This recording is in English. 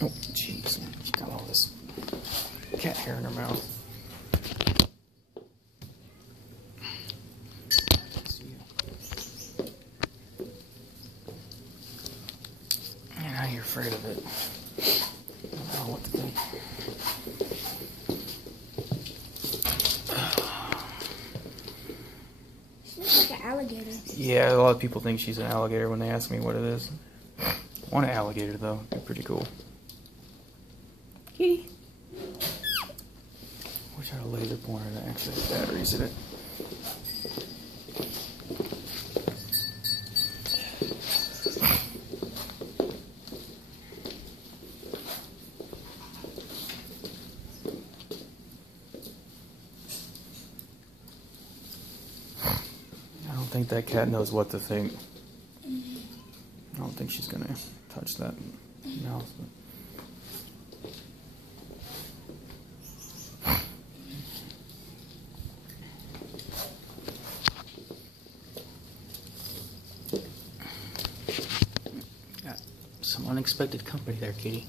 Oh, jeez. She's got all this cat hair in her mouth. And now you're afraid of it. I don't know what to think. She looks like an alligator. Yeah, a lot of people think she's an alligator when they ask me what it is. I want an alligator though. It'd be pretty cool. Kitty. Wish I had a laser pointer that actually has batteries in it. I don't think that cat knows what to think. I don't think she's gonna touch that mouse. Got some unexpected company there, kitty.